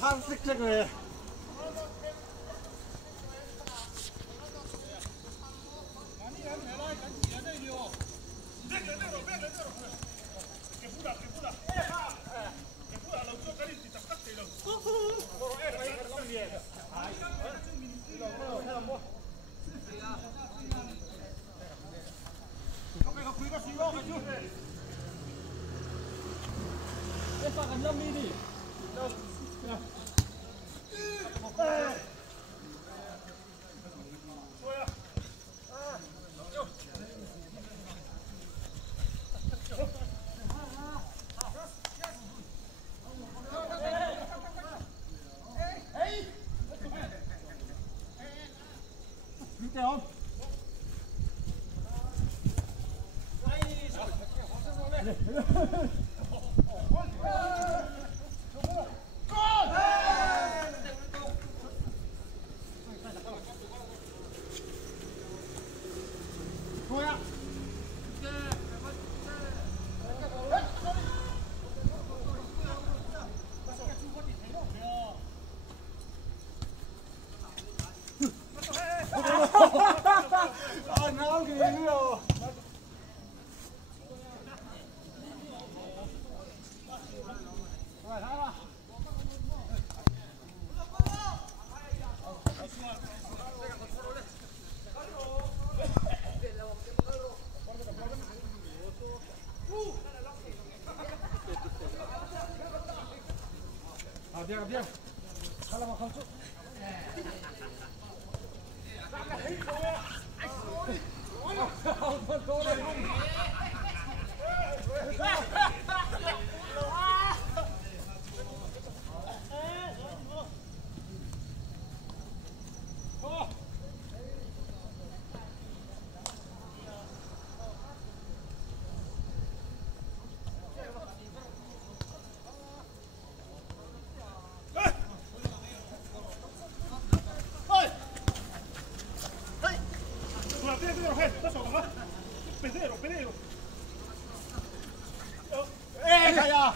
Han cyklar med. não Guilherme. Bien, bien. Jala más alto. Pedreiro. Calla!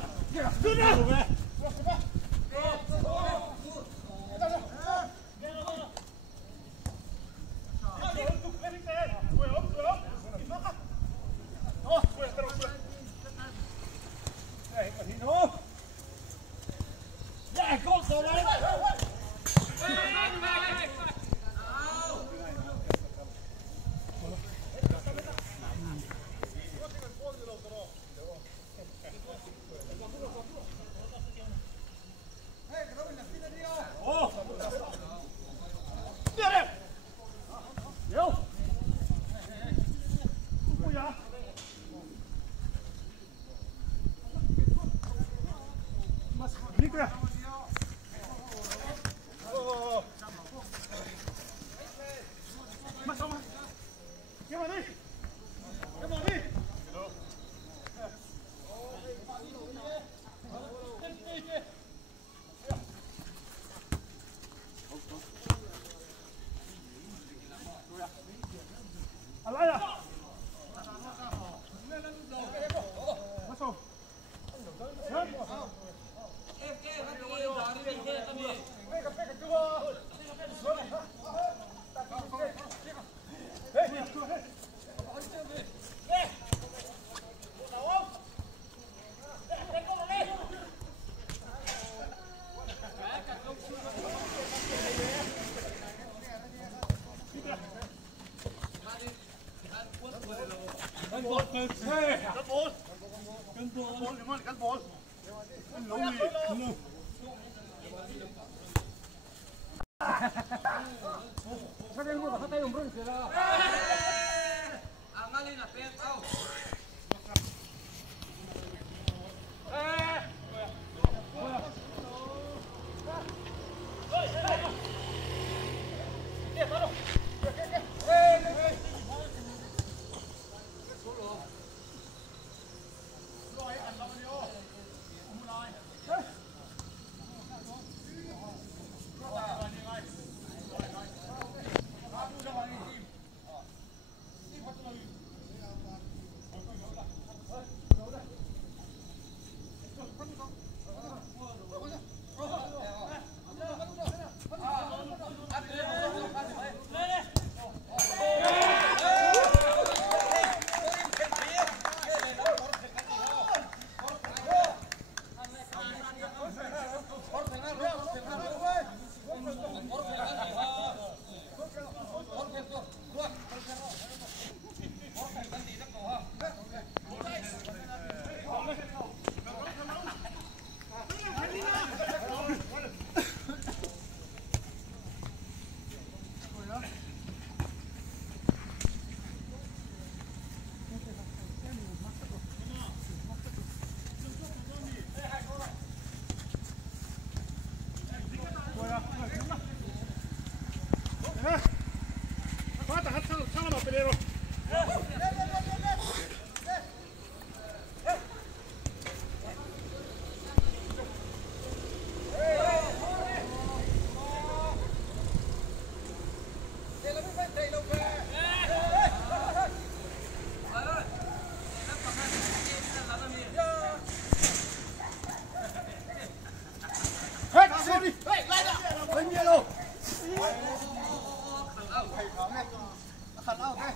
Cắt ball. Sabi mo ba tayo bro sila. Ang alin na pet out. Khẩn ao thế.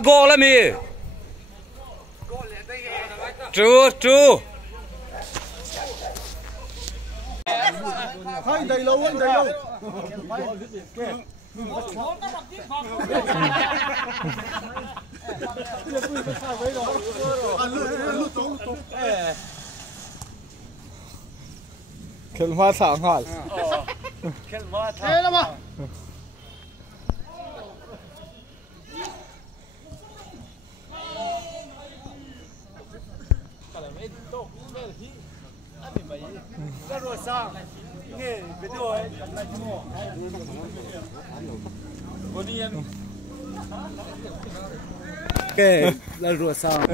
go là mi true Thôi đầy lâu hơn đầy lâu. kelma sangal Thế lắm à? okay la rua sang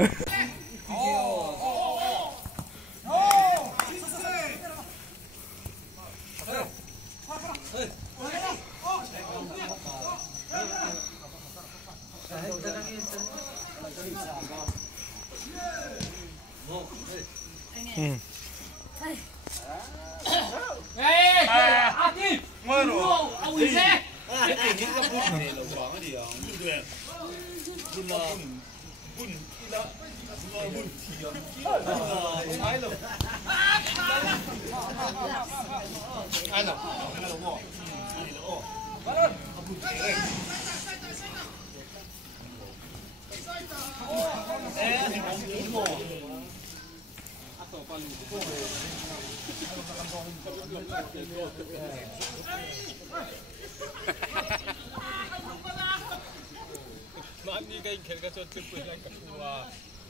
Mami kain khel ka chot chup la ka tua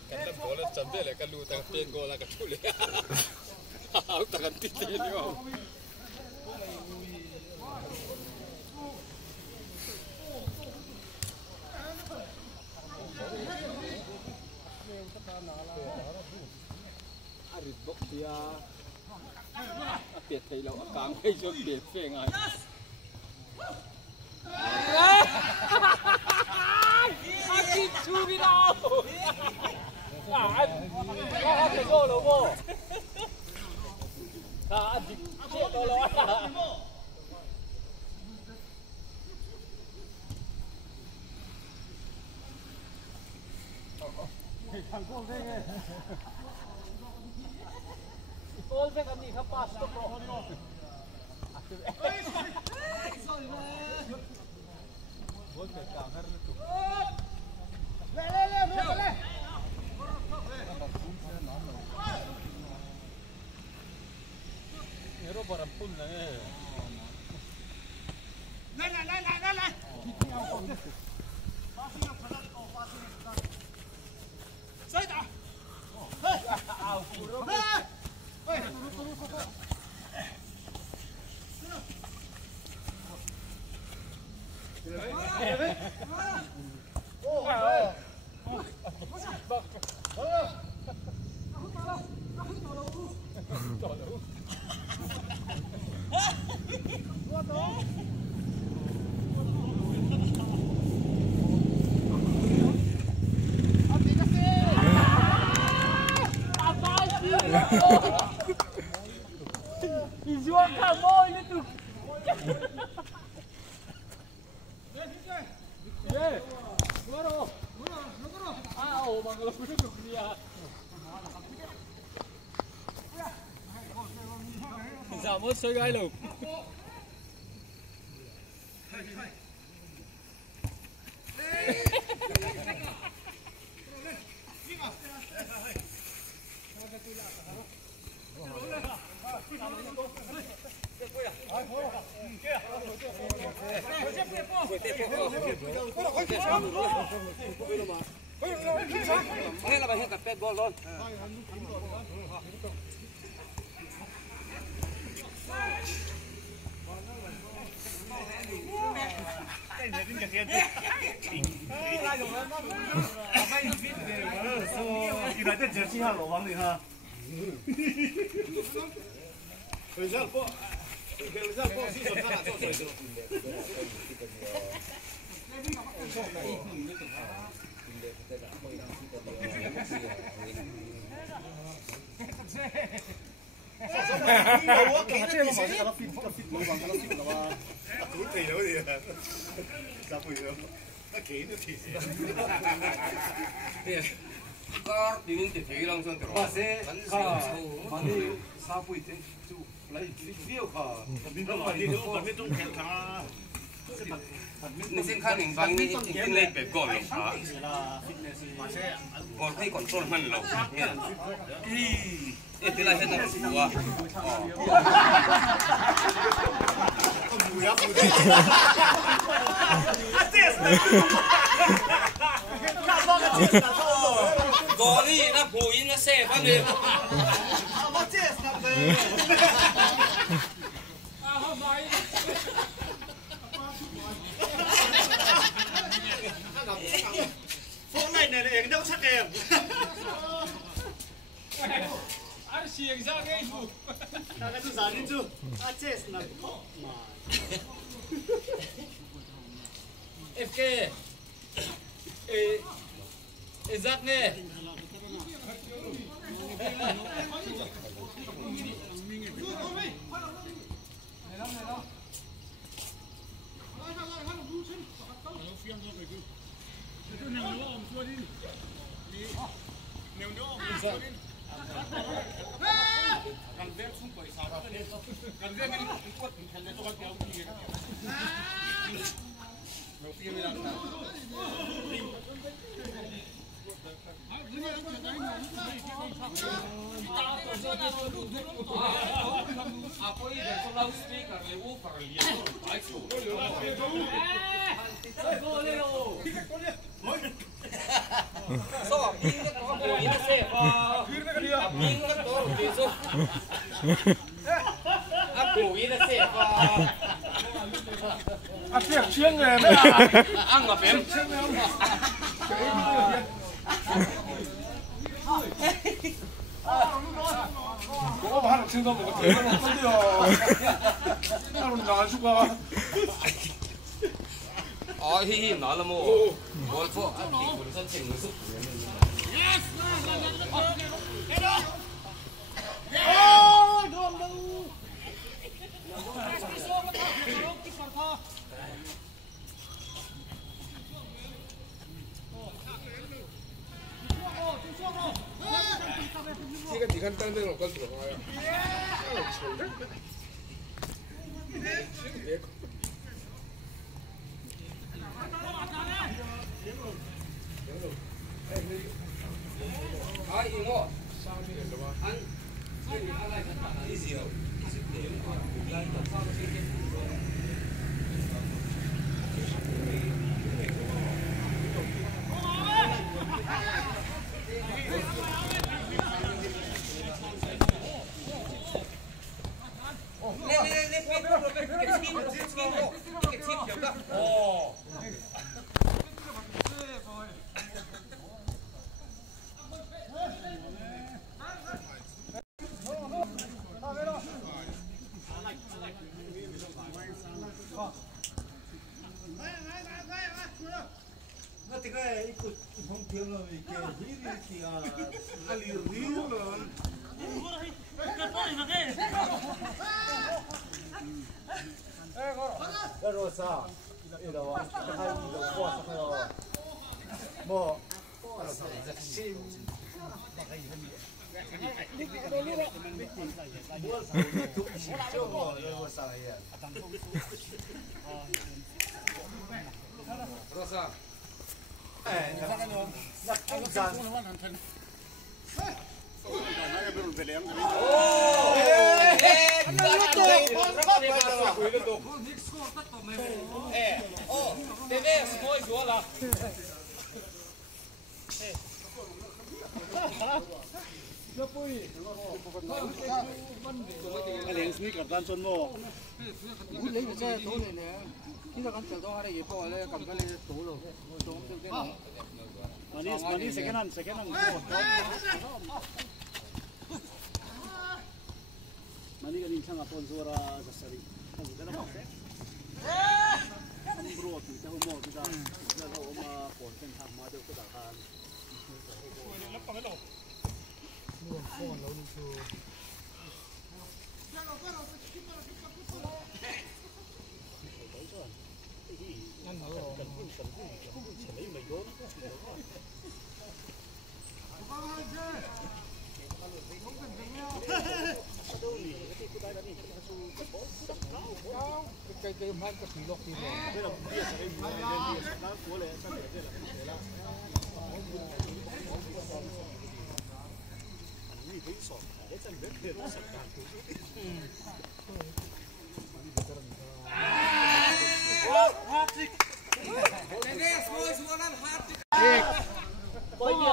kan la bola chambe le ka lu ta pen go la ka chule au ta kan ti te ni au arit bok dia apet thei lo akang kai chot be fe ngai Keep shooting out. Anh có thể go đâu vô. Anh chỉ chết đâu rồi. All the kami kapas to pro. Buat kamar tu. Hero barang pun lah ni. Lai. Saya dah. Izuan kamu ini tu. Moro. Ah, oh, mangalo duduk dia. Sama saya gay lo. Nghe là bài hiện tập pet ball luôn. có đi đến thị long sơn từ mà sẽ mà đi sao bụi thế chú lấy video cả nó mà đi đâu mà trong kẹt thà nên xin khai mình bằng đi xin lên vềก่อนหรอครับก่อนให้ก่อนต้นมันหรอเนี่ยที่ไรฉันต้องหัวก่อนนี่นะผู้ยิงนะเซ่ฟังดิphone này này em đâu chắc em anh xiềng ra ngay phụ ta cái thứ gì đi chú à chết là FK giác nghe Việc chiêng người đấy à? ăn mà phém Có mà ăn chiêng đâu mà có thể nó không được. Ăn nó chút qua. hi nói là mồ bố phụ ăn thì cũng sân chỉnh một chút chỉ cần tăng lên một con thử thôi. ai ngô ăn đi rượu Rosa, 이거 뭐 Rosa Anh Smith gặp Lan Xuân Mô. Hút lấy cái xe tố này nè. Khi nào con chờ đó đây bỏ lên cầm cái lên tố rồi. Tố không được cái Mà đi sẽ cái năng mà đi cái đi sang Apple rồi ra sari. Không cái nào thế. Bro thì tao mua thì ra đâu mà còn trên thang mà được cái đặt hàng. cái mai cái thủy lộc thì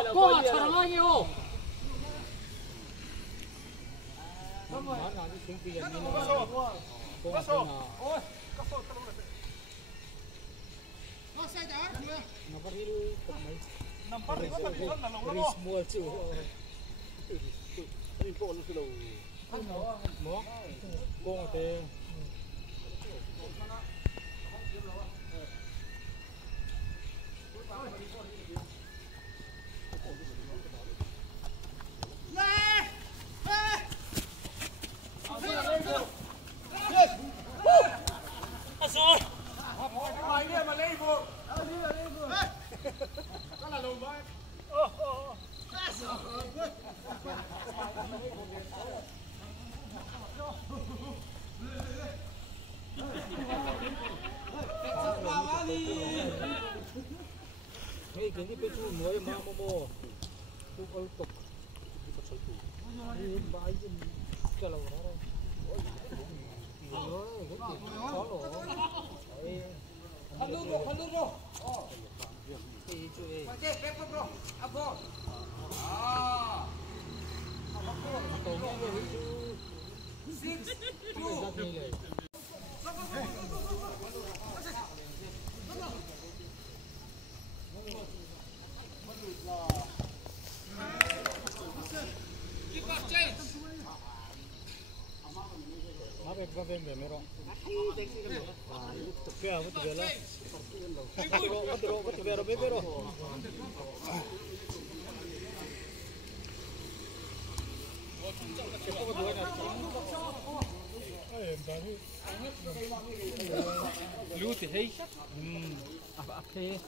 có chả là nhiều không phải là những chuyện gì như nó nó có đi tập mấy năm phát thì có tập hơn là lâu lắm mua chịu đi bộ nó cứ đầu mó con tê Hey, ganti pecu moy mama mo. Tu kalau tok. Ini bayi kalau orang. Oh, ganti. Kalau. Hello. Oh. Itu Pakai paper bro. Apa? Ah. Apa? 6 2. Apa yang merah? Betul. Lu thì hay. Apa thế?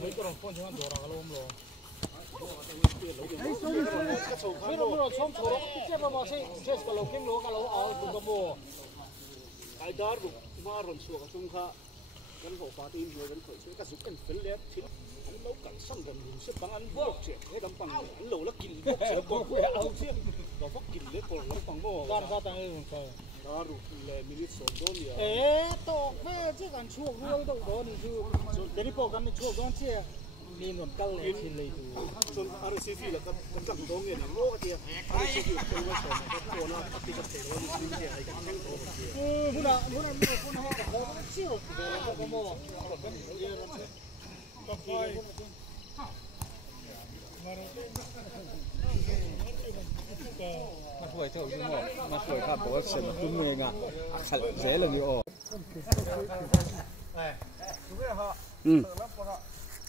Mấy cái đồng con chúng ăn đồ nào luôn rồi. Mira, son choro. ¿Qué vamos a hacer? ¿Qué es lo que no caló a tu como? Cái đó cũng mà rồi xuống cái trung kha, cái hộ phá tim rồi cái khởi cái sụp cái phấn lép chín, anh nấu cảnh xong gần đủ sức bằng anh bốc chuyện, cái đấm bằng anh lẩu nó kín bốc chuyện còn quẹo đâu xiêm, nó bốc kín đấy còn nó bằng bò. Dar ra tay luôn trời. Đó rồi là mình sống đó nhỉ. To về chứ còn chuộc nuôi đâu đó thì chứ. Cái đi bộ cái chuộc con chia. Mình còn căng lên xin lấy từ. Trong RCC là cái cẳng đó nghe nó lố cái RCC cái nó sống cái nó bị cái thể nó đi cái cái cẳng đó cái. Muốn là có chiều về có mồ. Tập coi. Mà tuổi thầu như mỏ, mà tuổi thật bố sẽ là tung người ngạ, khẩn dễ là nhiều.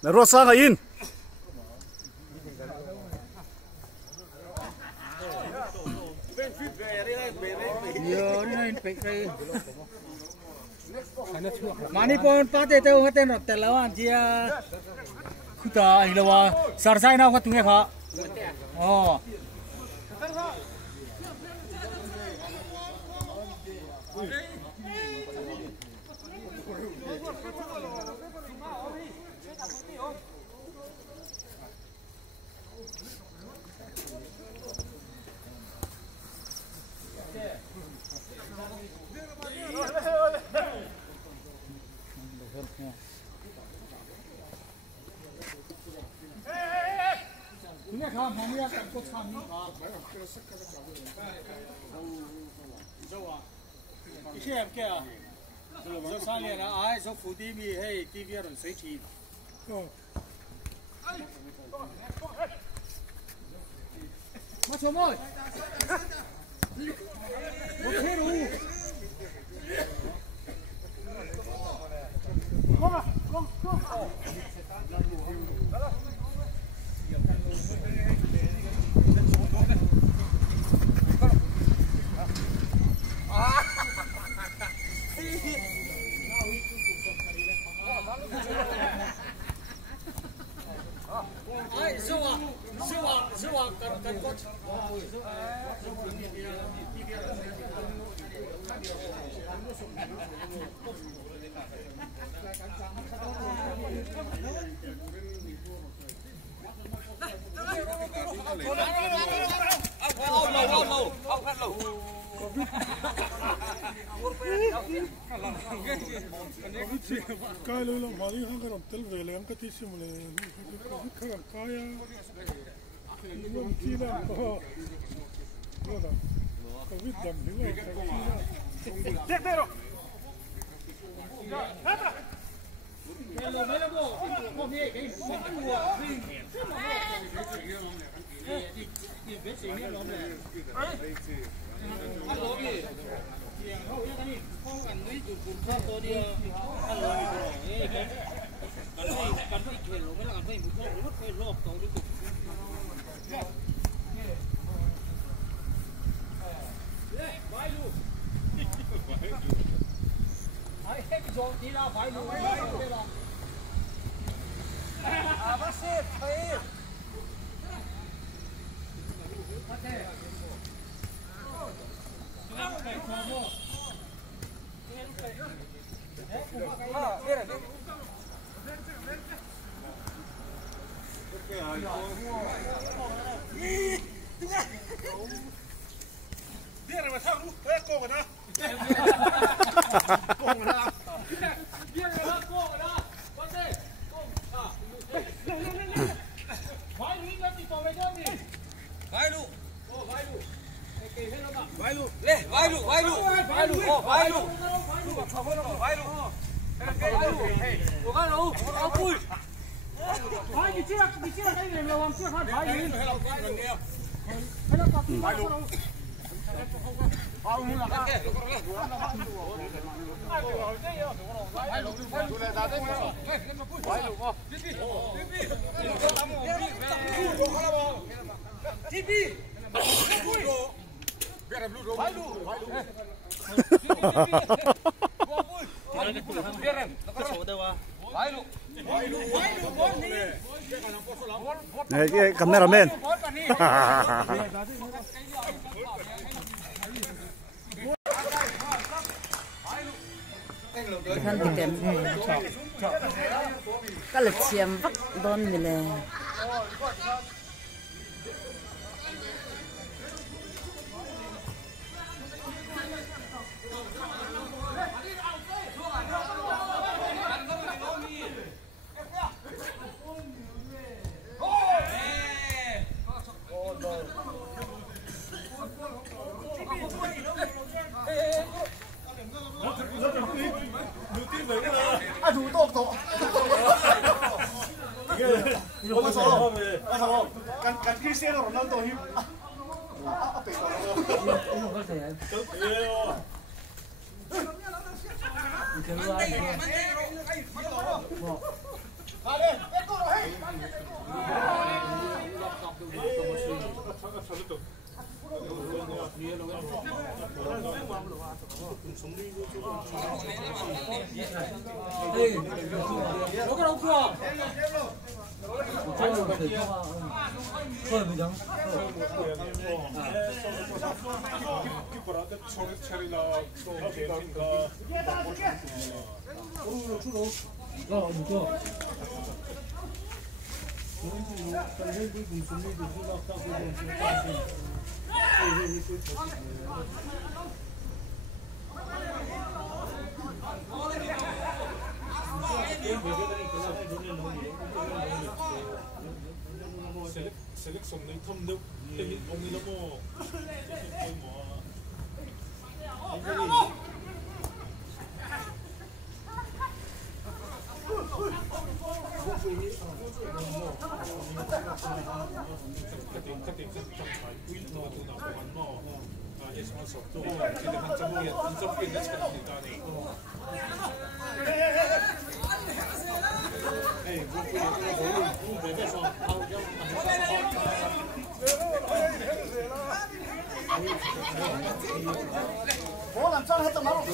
Rồi sang ngay in. Giờ đi lên phải đây. Mà đi con phát để tôi hết nó tên là anh chị khu ta anh đâu à sar sai nào có tung nghe hả? Oh. Nghe không? Không nghe có tham nhỉ? Cái em kia, giờ sang liền là ai số phụ đi mi hay TV rồi xây thì. Mà số mồi. Một thế đủ. Con. Kaya lang mali ang karam tel vele ang katisimo le kaya kaya yung China ko no Covid dam diwa pero Này cameraman. Kan tikem cái lịch chiêm vắt đón mình là Kan Cristiano Ronaldo hiu. Selection ng thumduk tingin ongila mo Bố làm sao hết tao nói một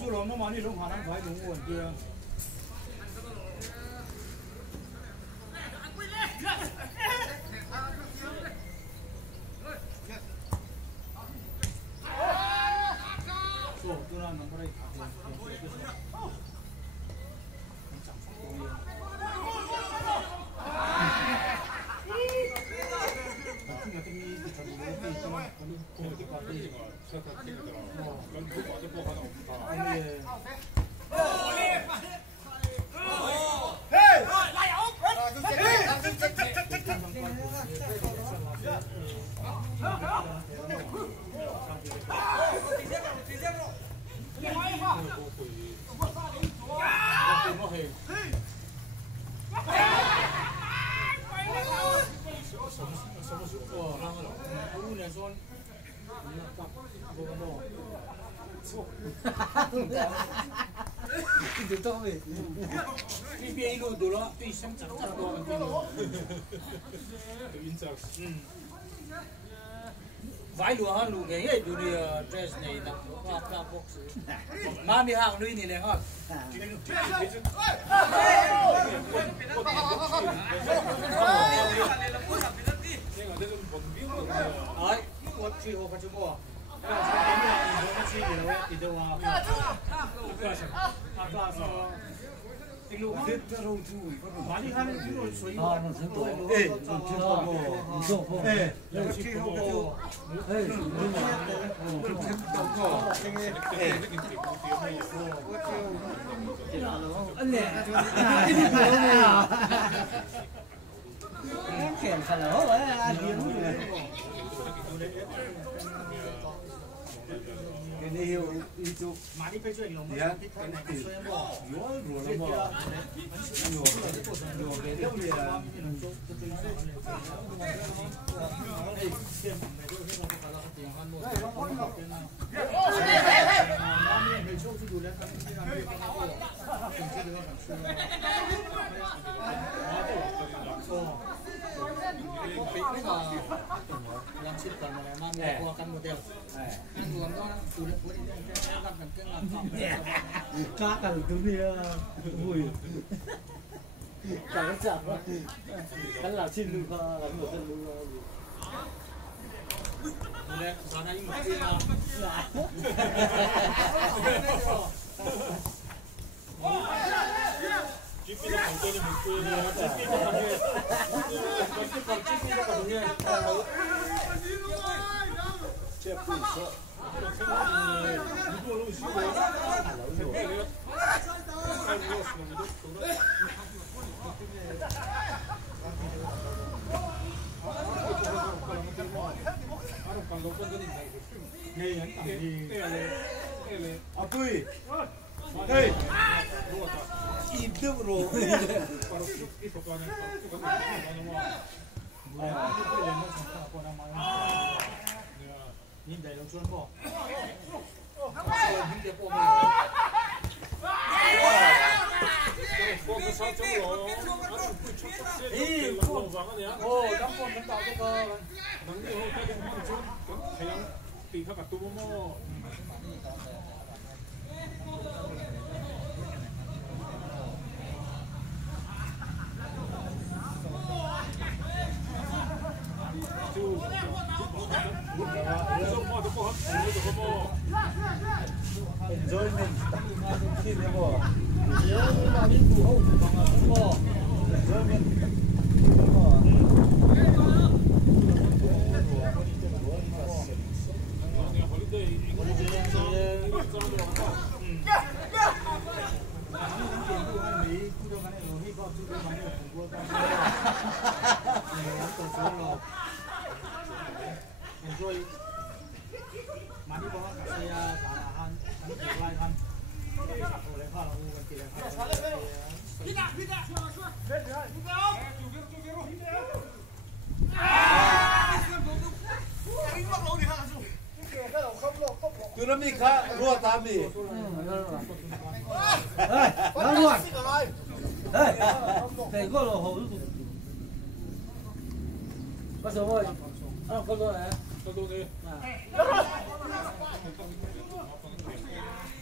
chú lòng nó mà đi lòng hàng phải đúng nguồn kia. Số tôi làm nó đây. Đi bia luôn đồ đó, tuy sáng chẳng chẳng đồ làm gì đâu. Vài lúa ha lúa cái ấy, lúa dress này là pla box. Mà mi hàng nuôi này này ha. Đấy, một chi hồ phải chụp bỏ. cái này hiểu đi chụp mà đi phải chuyện lòng thì á cái này thì nhớ rồi nó bỏ nhớ cái đâu thì là yang sih kalau memang aku akan model. Aku kan sudah Các cả thứ kia mùi chẳng chả cái là xin được lắm được chân luôn. Udah sana ini mesti GP nó còn chơi một chơi GP nó còn chơi còn GP nó còn chơi chép phụ sợ hey itu bro nhìn thấy nó chuồn bỏ enjoyment thì thế bỏ enjoy mani bawa kasih ya sarahan mulai kan boleh kalau ganti tụi nó mi khá rùa tám đi Nó luôn. Đây có là hồ. Bắt số rồi. Ăn câu rồi hả? Câu đô đi.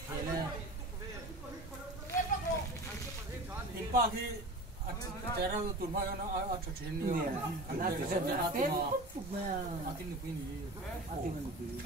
Vậy nè. Impa khi chera tụi mai nó ở chỗ trên nhiều. Nó chỉ sẽ là tên phục mà. Atin được cái gì? Atin mình